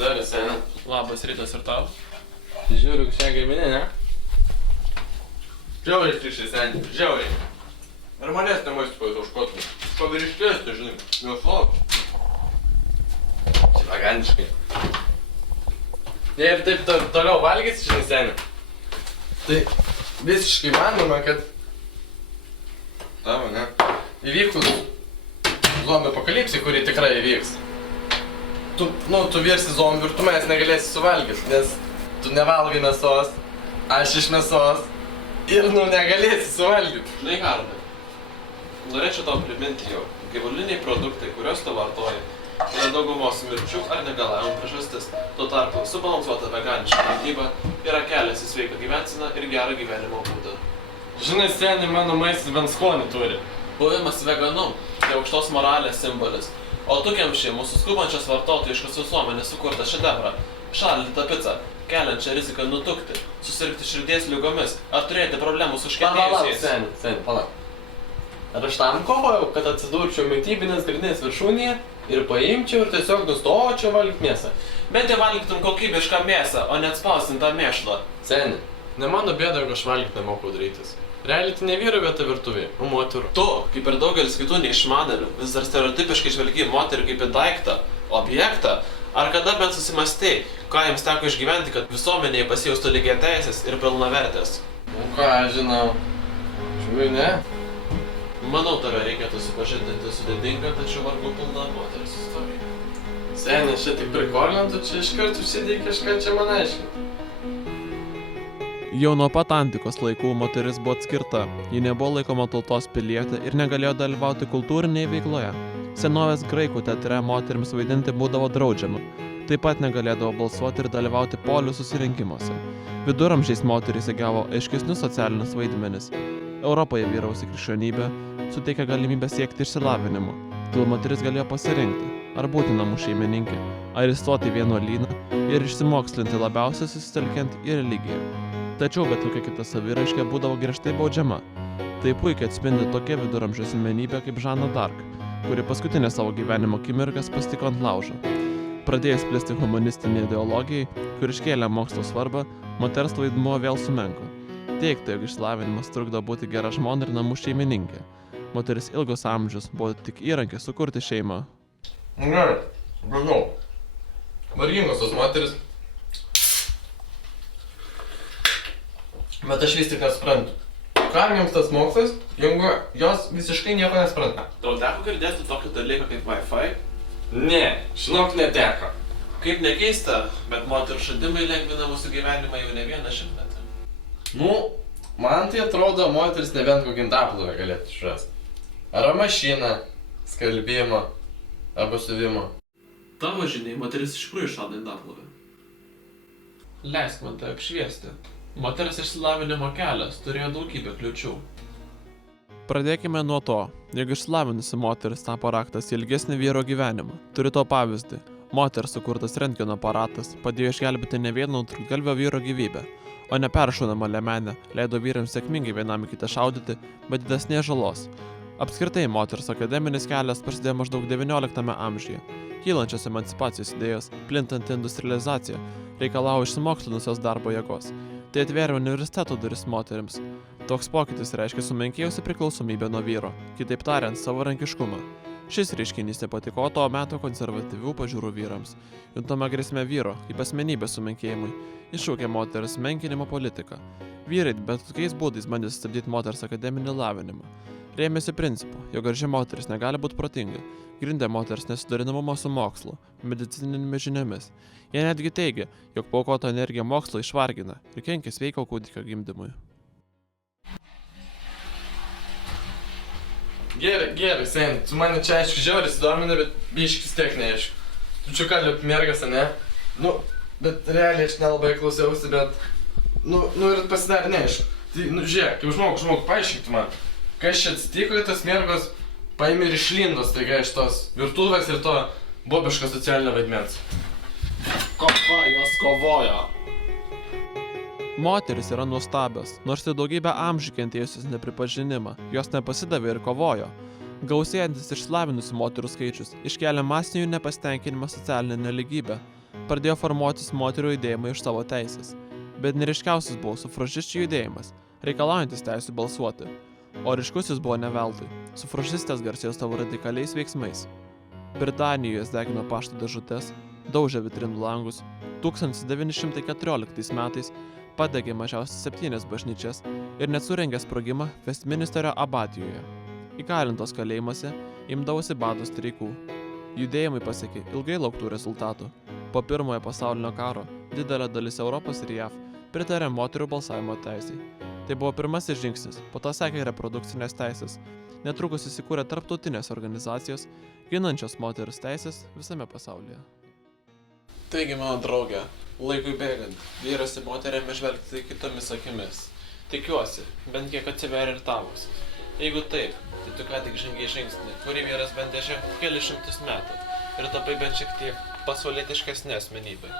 Dar seniai. Labas rytas ir tau. Žiūriu, šią gaiminę, ne? Žiauriai trišai seniai, žiauriai. Ar manęs nemaistu pavyzdžiui užkotų? Ko vyriškės, tai žinai, mėslo. Čia veganiškai. Ir taip toliau valgysi, žinai, seniai. Tai visiškai manoma, kad tavo, ne? Įvykus zombių apokalipsai, kuri tikrai įvyks. Tu virsi zombių ir tu manęs negalėsi suvalgyti, nes tu nevalgai mėsos, aš iš mėsos ir negalėsi suvalgyti. Žinai, Hardai, norėčiau tau priminti, jog gyvuliniai produktai, kuriuos tu vartoji, yra daugumos mirčių ar negalavimų priežastis. Tuo tarpu subalansuota veganiška mityba yra kelias į sveiką gyvenseną ir gerą gyvenimo būdą. Žinai, seniai, mano maistas bent skonį turi. Buvimas veganu tai aukštos moralės simbolis. O tu kemši mūsų skubančios vartotojiškos visuomenės sukurtą šedevrą, šaldytą picą, keliančią riziką nutukti, susirgti širdies ligomis ar turėti problemų su užkietėjusiais. Seniai, palauk. Ar aš tam kovojau, kad atsidurčiau mitybinės grindinės viršūnėje ir paimčiau ir tiesiog nustočiau valgyti mėsą? Bent jau valgytum kokybišką mėsą, o net spausdintą mėšlą. Seniai, ne mano bėda, jeigu aš valgyti nemoku darytis. Realiai tai ne vyro vieta virtuvėje, o moterų. Tu, kaip ir daugelis kitų neišmanėlių, vis dar stereotipiškai žvelgi moterį kaip į daiktą, objektą, ar kada bent susimastei, ką jiems teko išgyventi, kad visuomenėje pasijaustų lygiateisės ir pilnavertės? Ką aš žinau? Žiūrėjau, ne? Manau, tave reikėtų supažindinti su didinga, tačiau vargu pilna moters istorija. Seniai, čia tik prikolintų, čia iškart užsidėjai kažką čia man aiškinti. Jau nuo pat antikos laikų moteris buvo atskirta, ji nebuvo laikoma tautos pilietė ir negalėjo dalyvauti kultūrinėje veikloje. Senovės graikų teatre moterims vaidinti būdavo draudžiama, taip pat negalėdavo balsuoti ir dalyvauti polių susirinkimuose. Viduramžiais moterys įgavo aiškesnius socialinius vaidmenis. Europoje vyrausi krikščionybė suteikė galimybę siekti išsilavinimo, todėl moteris galėjo pasirinkti, ar būti namų šeimininkė, ar įstoti į vienuolyną ir išsimokslinti labiausiai susitelkiant į religiją. Tačiau bet kokia kita saviraiškė būdavo griežtai baudžiama. Tai puikiai atspindi tokia viduramžių asmenybė kaip Žana d'Arc, kuri paskutinę savo gyvenimo akimirkas pasitiko ant laužo. Pradėjus plisti humanistinė ideologijai, kur iškėlė mokslo svarbą, moters vaidmuo vėl sumenko. Teigta, jog išsilavinimas trukdo būti gera žmona ir namų šeimininkė. Moteris ilgus amžius buvo tik įrankis sukurti šeimą. Gerai, daugiau. Vargingos tos moteris. Bet aš vis tik nesuprantu. Kam jums tas mokslas, jeigu jos visiškai nieko nespranta? Tau teko girdėti tokį dalyką kaip Wi-Fi? Ne, žinok, neteko. Kaip nekeista, bet moterų žaidimai lengvina mūsų gyvenimą jau ne vieną šimtmetį. Man tai atrodo, moteris nebent kokį indaplovę galėtų išrasti. Ar mašiną, skalbimą, arba siuvimą. Tavo žiniai, moteris iš tikrųjų šaldo indaplovę. Leisk man tai apšviesti. Moters išsilavinimo kelias turėjo daugybę kliūčių. Pradėkime nuo to, jeigu išsilavinusi moteris tapo raktas į ilgesnį vyro gyvenimą. Turiu to pavyzdį. Moters sukurtas rentgeno aparatas padėjo išgelbėti ne vieno nutrūktgalvio vyro gyvybę, o neperšaunama liemenė leido vyrams sėkmingai vienam į kitą šaudyti, bet didesnės žalos. Apskritai moters akademinis kelias prasidėjo maždaug XIX amžiuje. Kylančios emancipacijos idėjos, plintanti industrializacija, reikalavo išsimokslinusios darbo jėgos. Tai atvėrė universiteto duris moterims. Toks pokytis reiškia sumenkėjusi priklausomybę nuo vyro, kitaip tariant, savarankiškumą. Šis reiškinys nepatiko to meto konservatyvių pažiūrų vyrams. Juntama grėsmė vyro, kaip asmenybės sumenkėjimui, iššaukė moters menkinimo politiką. Vyrai bet kokiais būdais bandė sustabdyti moters akademinį lavinimą. Rėmėsi principu, jog graži moteris negali būti protinga, grindė moters nesuderinamumą su mokslu, medicininėmis žiniomis. Jie netgi teigia, jog paaukota energija mokslo išvargina ir kenkia sveiko kūdikio gimdymui. Gerai, seniai, tu mane čia aišku žiauriai sudomina, bet biškis tiek neaišku. Tu čia kaliu mergas, ne? Bet realiai aš nelabai klausiausi, bet... ir pasidarė neaišku. Tai, žiūrėk, kaip žmogu, paaiškink tu man. Kas čia atsitiko, kad tas mergas paėmė ir išlindo staiga iš tos virtuvės ir to bobiško socialinio vaidmens. Kova, jos kovojo. Moteris yra nuostabios, nors ir daugybę amžių kentėjusios nepripažinimą, jos nepasidavė ir kovojo. Gausėjantis išsilavinusių moterų skaičius iškelia masinį nepasitenkinimą socialinę nelygybę. pradėjo formuotis moterų judėjimai už savo teisės. Bet neryškiausias buvo sufražisčių judėjimas, reikalaujantis teisų balsuoti. O ryškusis buvo ne veltui. Sufražistės garsėjo savo radikaliais veiksmais. Britanijoje degino pašto dėžutes, daužė vitrinų langus, 1914 metais padegė mažiausiai 7 bažnyčias ir net surengė sprogimą Westminsterio abatijoje. Įkalintos kalėjimuose imdavosi bado streikų. Judėjimai pasiekė ilgai lauktų rezultatų. Po Pirmojo pasaulinio karo didelė dalis Europos ir JAV pritarė moterų balsavimo teisei. Tai buvo pirmasis žingsnis, po to sekė reprodukcinės teisės. Netrukus įsikūrė tarptautinės organizacijos, ginančios moterų teisės visame pasaulyje. Taigi, mano draugė, laikui bėgant, vyras į moterį ėmė žvelgti kitomis akimis. Tikiuosi, bent kiek atsiveria ir tavos. Jeigu taip, tai tu ką tik žengiai žingsnį, kurį vyras bandė žengti kelius šimtus metų ir tapai bent šiek tiek pasaulietiškesnė asmenybė.